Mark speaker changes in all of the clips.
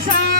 Speaker 1: さん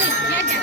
Speaker 1: Yeah, yeah.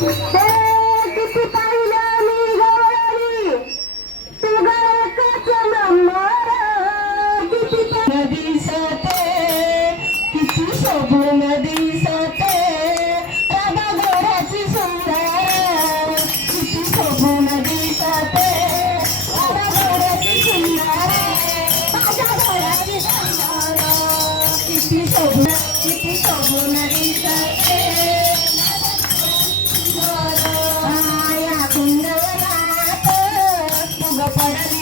Speaker 1: you. பரலே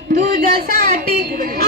Speaker 1: तुझ्यासाठी